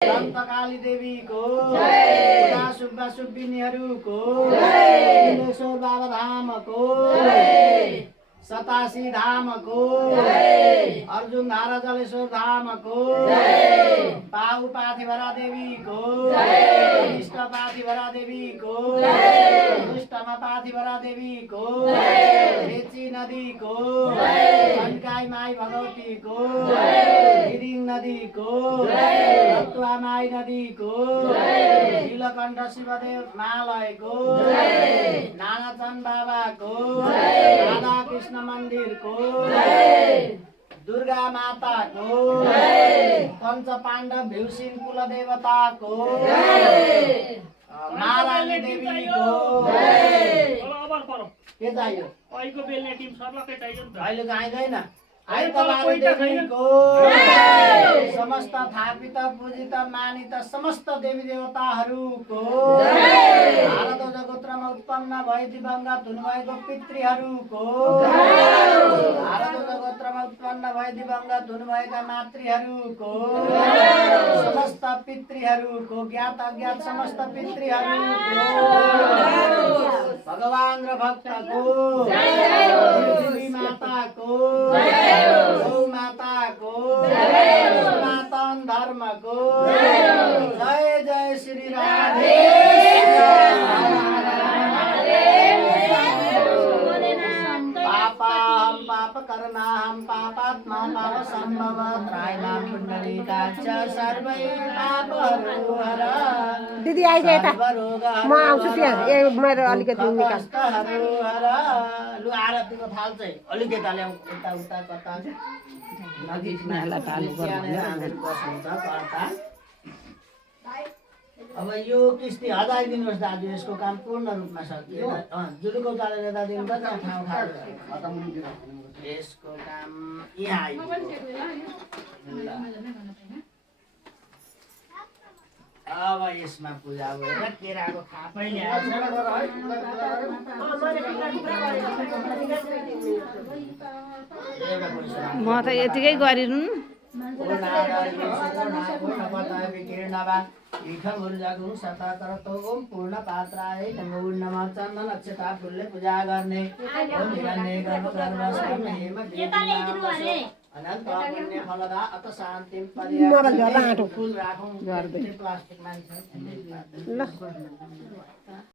काली देवीको जय, सुब्बा सुब्बिनीहरूको जय, इलेश्वर बाबा धामको जय, 87 धामको जय, अर्जुन धारा जलेश्वर धामको जय, पाहु पाथिभरा देवीको जय, इष्ट पाथिभरा देवीको जय, दुष्टमा पाथिभरा देवीको जय, रेची नदीको जय, कन्काई माई भगवतीको जय, गिरिङ नदीको जय, रतुवा माई नदीको जय, नीलकण्ठ शिवदेव महालयको जय, नानाचन्द बाबाको जय, राधा कृष्ण मन्दिरको जय, दुर्गा माताको जय, पञ्च पाण्डव भीमसेन कुलदेवताको जय, महारानी देवीको जय। के चाहियो? अहिलेको बेल्ने टिम सर्लकै चाहियो नि त। अहिले चाहिँदैन। आइतबार देवीको समस्त थापित पूजित मानित समस्त देवी देवताहरूको भारत जगोत्रमा उत्पन्न भए दिवंगत हुनुभएको पितृहरूको भारत जगोत्रमा उत्पन्न भए दिवंगत हुनुभएका मातृहरूको समस्त पितृहरूको ज्ञात अज्ञात समस्त पितृहरूको भगवान र भक्तको देवी माताको गौ माताको सनातन धर्मको जय जय श्री राधे। पापा हम पाप करना हम पापात्मा पाप संभव त्रायमाम पुण्डरीकाक्ष सर्वै पापहरु हर। दिदी आइदिए त म आउँछु त्यहाँ ए मेरो अलिकति निकाल हरु हर। लु आरतीको थाल चाहिँ अलिकति ल्याऊ यता उता कता नदी किनारला थाल बस्नुहुन्छ कर्ता। अब यो किस्ती हटाइदिनुहोस् दाजु, यसको काम पूर्ण रूपमा सकियो। जुलुको चालेर दादिनु त त्यहाँ ठाउँ ठाउँ यसको काम यहाँ आइपुग्यो। अब यसमा पूजा भएर केराको थापै ल्याएछ। म त यतिकै गरिनु पूर्ण पात्राय नमो नमः। चन्दन अक्षता फुलले पूजा गर्ने ओम हिरण्य गर्भ अनन्त पुण्य फलदा अत शान्तिं पर्याप्त फुल राखौँ प्लास्टिकमा